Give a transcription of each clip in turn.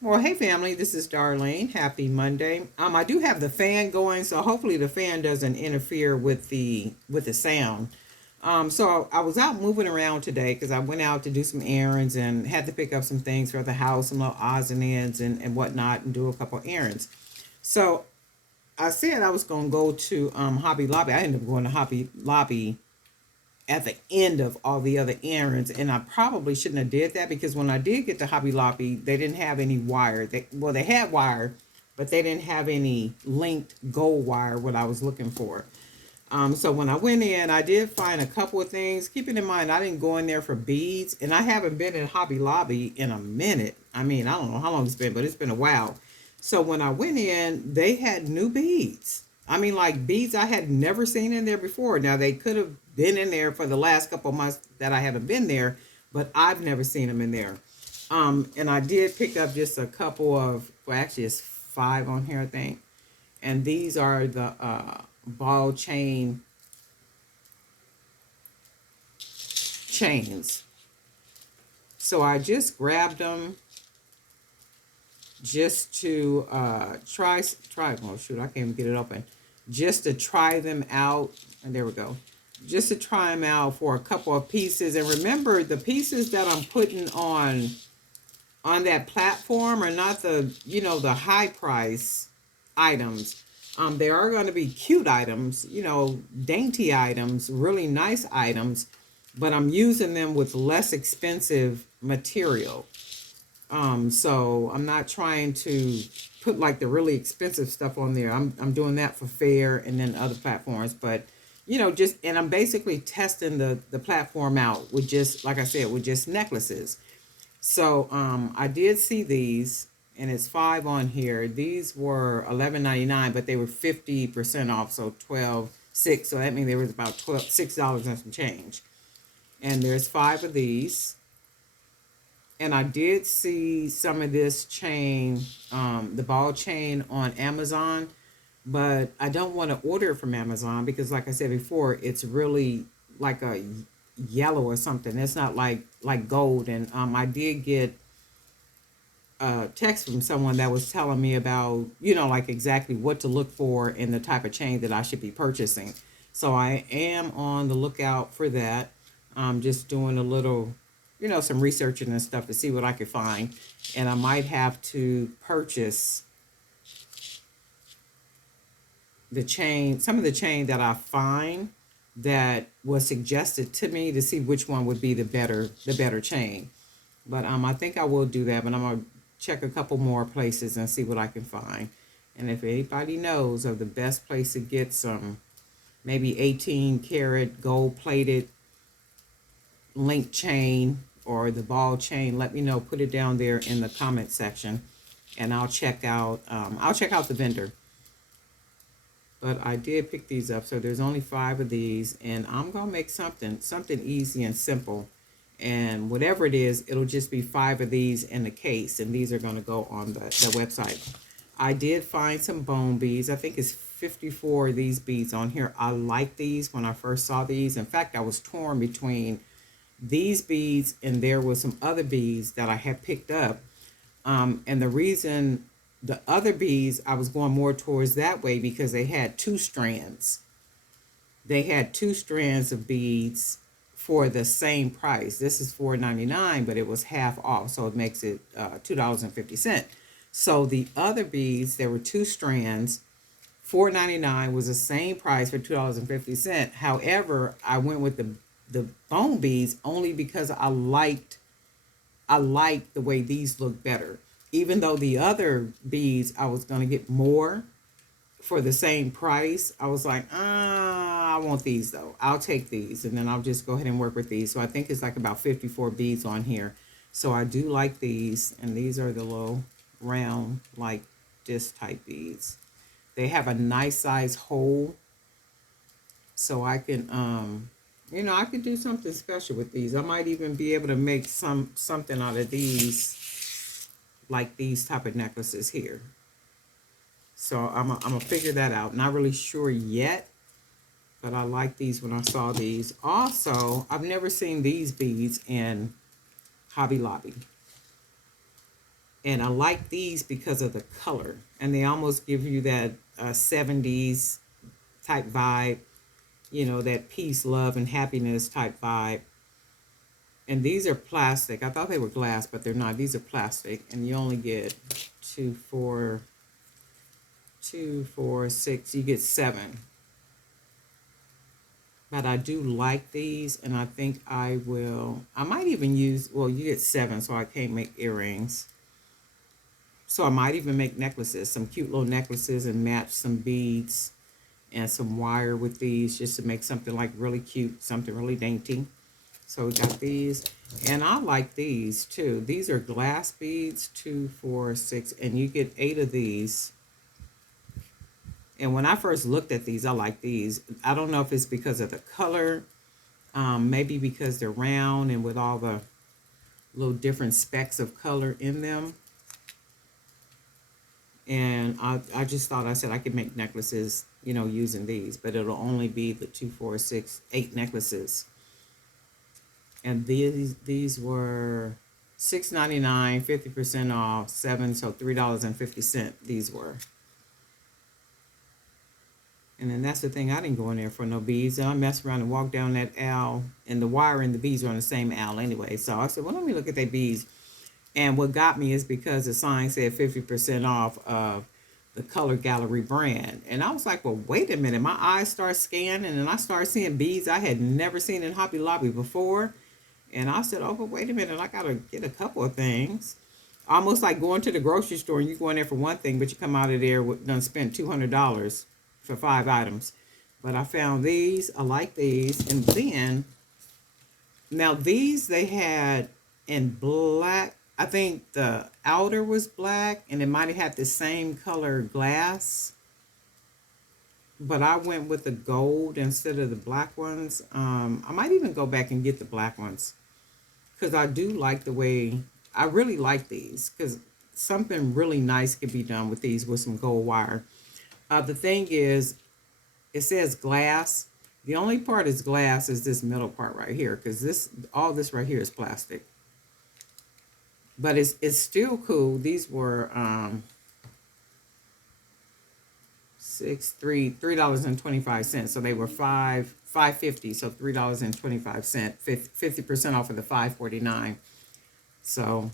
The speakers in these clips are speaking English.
Well, hey family, this is Darlene. Happy Monday. I do have the fan going, so hopefully the fan doesn't interfere with the sound. So I was out moving around today because I went out to do some errands and had to pick up some things for the house, some little odds and ends and whatnot, and do a couple errands. So I said I was gonna go to Hobby Lobby. I ended up going to Hobby Lobby at the end of all the other errands, and I probably shouldn't have did that because when I did get to Hobby Lobby, they didn't have any wire. They had wire, but they didn't have any linked gold wire what I was looking for. So when I went in, I did find a couple of things. Keeping in mind, I didn't go in there for beads, and I haven't been in Hobby Lobby in a minute. I mean, I don't know how long it's been, but it's been a while. So when I went in, they had new beads. I mean, like beads I had never seen in there before. Now they could have been in there for the last couple of months that I haven't been there, but I've never seen them in there. And I did pick up just a couple of, well, actually it's five on here, I think. And these are the ball chains. So I just grabbed them just to try. Oh shoot, I can't even get it open. Just to try them out, and there we go. Just to try them out for a couple of pieces, and remember the pieces that I'm putting on that platform are not the the high price items. They are going to be cute items, dainty items, really nice items, but I'm using them with less expensive material. So I'm not trying to put like the really expensive stuff on there. I'm doing that for Fair and then other platforms, but just and I'm basically testing the platform out with just like I said with just necklaces. So I did see these, and it's five on here. These were 11.99, but they were 50% off, so 12.6. So that means there was about $6 and some change. And there's five of these. And I did see some of this chain, the ball chain on Amazon, but I don't want to order it from Amazon because, like I said before, it's really like a yellow or something. It's not like gold. And I did get a text from someone that was telling me about, like exactly what to look for in the type of chain that I should be purchasing. So I am on the lookout for that. I'm just doing a little, some researching and stuff to see what I could find. And I might have to purchase the chain, some of the chain that I find that was suggested to me to see which one would be the better chain. But I think I will do that, but I'm gonna check a couple more places and see what I can find. And if anybody knows of the best place to get some maybe 18 karat gold plated link chain or the ball chain, let me know. Put it down there in the comment section, and I'll check out the vendor. But I did pick these up, so there's only five of these, and I'm gonna make something easy and simple. And whatever it is, it'll just be five of these in the case, and these are gonna go on the website. I did find some bone beads. I think it's 54 of these beads on here. I like these when I first saw these. In fact, I was torn between these beads and there was some other beads that I had picked up. And the reason the other beads I was going more towards that way because they had two strands. They had two strands of beads for the same price. This is $4.99, but it was half off, so it makes it $2.50. So the other beads, there were two strands. $4.99 was the same price for $2.50. However, I went with the bone beads only because I liked the way these look better. Even though the other beads I was gonna get more for the same price, I was like, I want these though. I'll take these and then I'll just go ahead and work with these. So I think it's like about 54 beads on here. So I do like these, and these are the little round like disc type beads. They have a nice size hole, so I can I could do something special with these. I might even be able to make something out of these, like these type of necklaces here. So I'm gonna figure that out. Not really sure yet, but I like these when I saw these. Also, I've never seen these beads in Hobby Lobby, And I like these because of the color, and they almost give you that 70s type vibe, you know, that peace, love, and happiness type vibe. And these are plastic. I thought they were glass, but they're not. These are plastic, and you only get two, four, two, four, six. You get seven. But I do like these, and I think I will. I might even use. Well, you get seven, so I can't make earrings. So I might even make necklaces, some cute little necklaces, and match some beads and some wire with these, just to make something like really cute, something really dainty. So we got these, and I like these too. These are glass beads, two, four, six, and you get 8 of these. And when I first looked at these, I like these. I don't know if it's because of the color, maybe because they're round and with all the little different specks of color in them. And I just thought, I said I could make necklaces, you know, using these, but it'll only be the 2, 4, 6, 8 necklaces. And these were $6.99, 50% off, 7, so $3.50 these were. And then that's the thing, I didn't go in there for no beads. I messed around and walked down that aisle, and the wire and the beads are on the same aisle anyway. So I said, well, let me look at their beads. And what got me is because the sign said 50% off of the Color Gallery brand. And I was like, well, wait a minute. My eyes start scanning, and I started seeing beads I had never seen in Hobby Lobby before. And I said, oh, but wait a minute, I got to get a couple of things. Almost like going to the grocery store and you go in there for one thing, but you come out of there with done spent $200 for 5 items. But I found these, I like these. And then, now these they had in black. I think the outer was black, and it might have had the same color glass. But I went with the gold instead of the black ones. I might even go back and get the black ones, because I do like the way, I really like these, because something really nice could be done with these with some gold wire. The thing is, it says glass. The only part is glass is this middle part right here, because this, all this right here is plastic. But it's still cool. These were $3.25. So they were $5.50. So $3.25. 50% off of the $5.49. So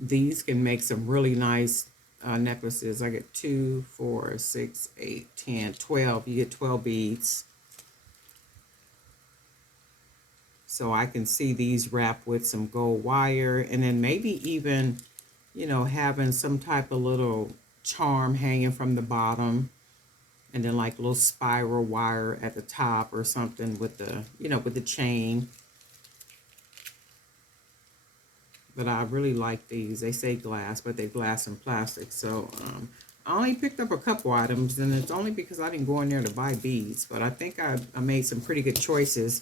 these can make some really nice necklaces. I get 2, 4, 6, 8, 10, 12. You get 12 beads. So I can see these wrapped with some gold wire, and then maybe even, you know, having some type of little charm hanging from the bottom, and then like a little spiral wire at the top or something with the, you know, with the chain. But I really like these. They say glass, but they're glass and plastic. So I only picked up a couple items, and it's only because I didn't go in there to buy beads. But I think I made some pretty good choices.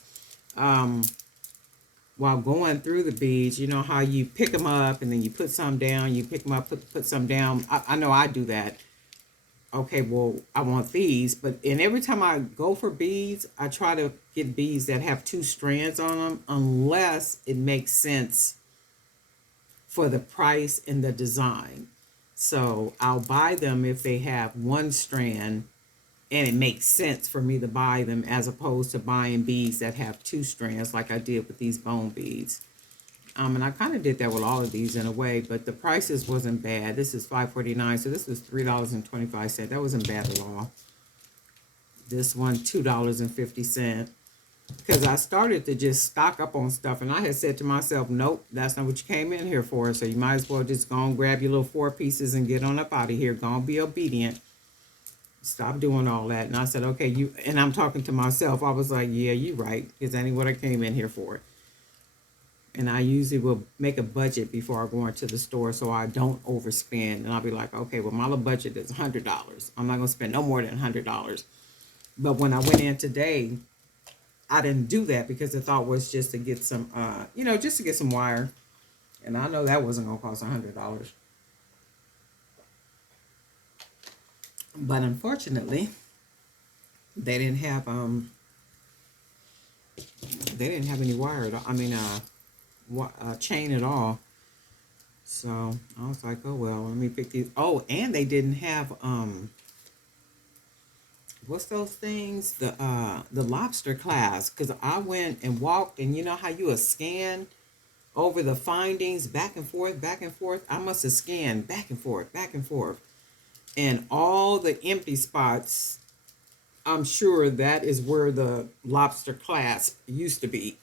While going through the beads, you know how you pick them up and then you put some down, you pick them up, put some down. I know I do that. Okay, well, I want these, and every time I go for beads, I try to get beads that have 2 strands on them, unless it makes sense for the price and the design. So I'll buy them if they have 1 strand and it makes sense for me to buy them, as opposed to buying beads that have 2 strands like I did with these bone beads. And I kind of did that with all of these in a way, but the prices wasn't bad. This is $5.49, so this was $3.25. That wasn't bad at all. This one, $2.50. Because I started to just stock up on stuff, and I had said to myself, nope, that's not what you came in here for. So you might as well just go and grab your little 4 pieces and get on up out of here. Go and be obedient. Stop doing all that. And I said, okay, and I'm talking to myself. I was like, yeah, you're right, because that ain't what I came in here for. And I usually will make a budget before I go into the store so I don't overspend. And I'll be like, okay, well, my little budget is $100. I'm not going to spend no more than $100. But when I went in today, I didn't do that, because the thought was just to get some, just to get some wire. And I know that wasn't going to cost $100. But unfortunately, they didn't have any wire. Chain at all. So I was like, oh well, let me pick these. Oh, and they didn't have what's those things? The lobster class. Cause I went and walked, and you know how you scan over the findings back and forth, back and forth. I must have scanned back and forth, back and forth. And all the empty spots, I'm sure that is where the lobster class used to be,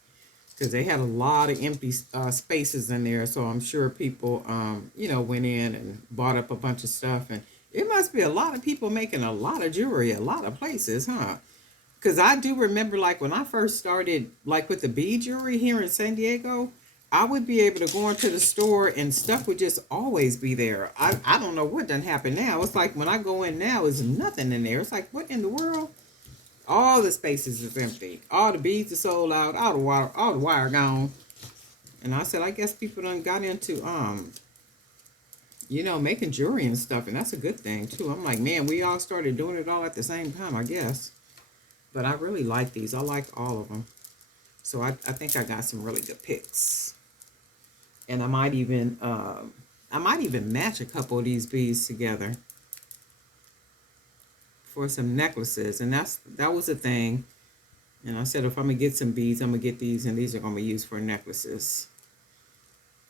because they had a lot of empty spaces in there. So I'm sure people, went in and bought up a bunch of stuff. And it must be a lot of people making a lot of jewelry, a lot of places, huh? Because I do remember, like, when I first started, like, with the bead jewelry here in San Diego, I would be able to go into the store and stuff would just always be there. I don't know what done happened now. It's like when I go in now, there's nothing in there. It's like, what in the world? All the spaces is empty. All the beads are sold out. All the wire gone. And I said, I guess people done got into making jewelry and stuff, and that's a good thing too. I'm like, man, we all started doing it all at the same time, I guess. But I really like these. I like all of them. So I think I got some really good picks. And I might even match a couple of these beads together for some necklaces. And that was a thing. And I said, if I'm gonna get some beads, I'm gonna get these, and these are gonna be used for necklaces.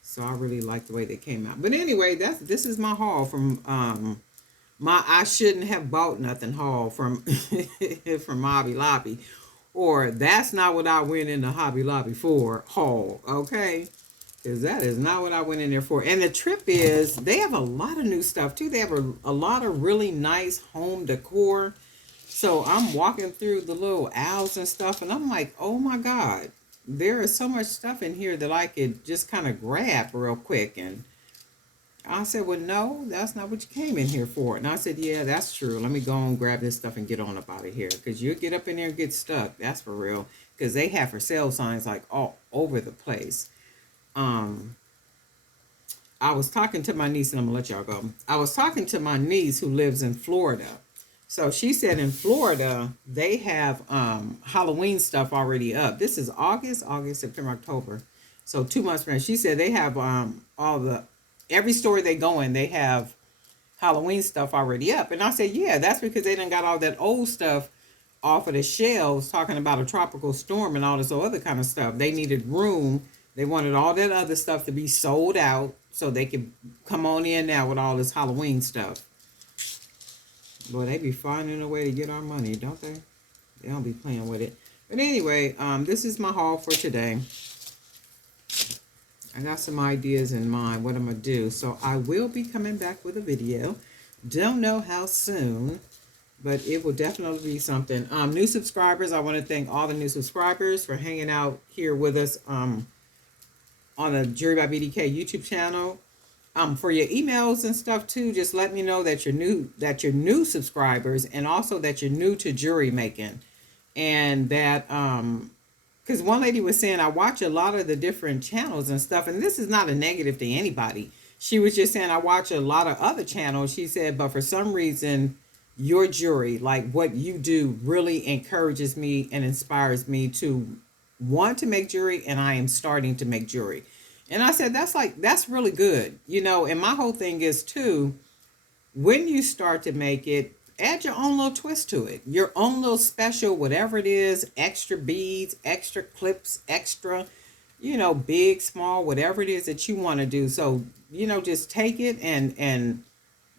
So I really like the way they came out. But anyway, this is my haul from my I shouldn't have bought nothing haul from from Hobby Lobby, or that's not what I went into Hobby Lobby for haul. Okay, because that is not what I went in there for. And the trip is they have a lot of new stuff too. They have a lot of really nice home decor. So I'm walking through the little aisles and stuff, and I'm like, oh my God, there is so much stuff in here that I could just kind of grab real quick. And I said, well, no, that's not what you came in here for. And I said, yeah, that's true. Let me go and grab this stuff and get on up out of here. Because you'll get up in there and get stuck. That's for real. Because they have for sale signs like all over the place. I was talking to my niece, and I'm going to let y'all go. I was talking to my niece who lives in Florida. So she said in Florida, they have Halloween stuff already up. This is August, September, October. So 2 months from now. She said they have every store they go in, they have Halloween stuff already up. And I said, yeah, that's because they done got all that old stuff off of the shelves, talking about a tropical storm and all this other kind of stuff. They needed room. They wanted all that other stuff to be sold out so they could come on in now with all this Halloween stuff. Boy, they be finding a way to get our money, don't they? They don't be playing with it. But anyway, this is my haul for today. I got some ideas in mind what I'm going to do. So I will be coming back with a video. Don't know how soon, but it will definitely be something. New subscribers, I want to thank all the new subscribers for hanging out here with us on the Jewelry by BDK YouTube channel. For your emails and stuff too, just let me know that you're new subscribers, and also that you're new to jewelry making. And that because one lady was saying, I watch a lot of the different channels and stuff, and this is not a negative to anybody. She was just saying, I watch a lot of other channels. She said, but for some reason, your jewelry, like what you do, really encourages me and inspires me to want to make jewelry, and I am starting to make jewelry. And I said, that's really good. And my whole thing is too, when you start to make it, add your own little twist to it. Your own little special, whatever it is, extra beads, extra clips, extra, big, small, whatever it is that you want to do. So, just take it and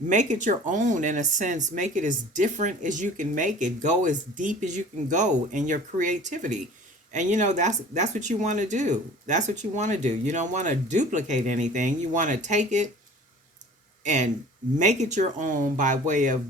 make it your own in a sense. Make it as different as you can make it. Go as deep as you can go in your creativity. And that's what you want to do. That's what you want to do. You don't want to duplicate anything. You want to take it and make it your own by way of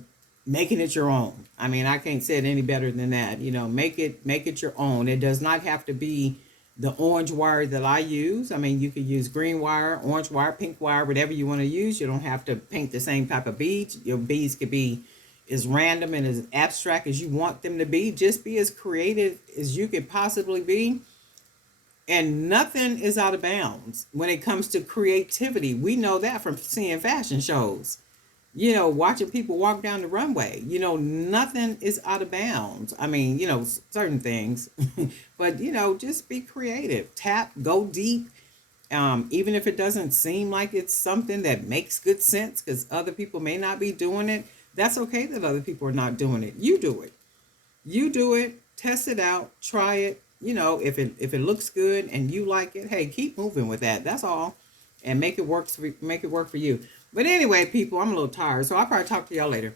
making it your own. I mean, I can't say it any better than that. Make it your own. It does not have to be the orange wire that I use. I mean, you could use green wire, orange wire, pink wire, whatever you want to use. You don't have to paint the same type of beads. Your beads could be as random and as abstract as you want them to be. Just be as creative as you could possibly be. And nothing is out of bounds when it comes to creativity. We know that from seeing fashion shows. Watching people walk down the runway. Nothing is out of bounds. I mean, certain things. But, just be creative. Tap, go deep, Even if it doesn't seem like it's something that makes good sense because other people may not be doing it, that's okay that other people are not doing it. You do it. You do it, test it out, try it. If it looks good and you like it, hey, keep moving with that. That's all, and make it work for you. But anyway, people, I'm a little tired, so I'll probably talk to y'all later.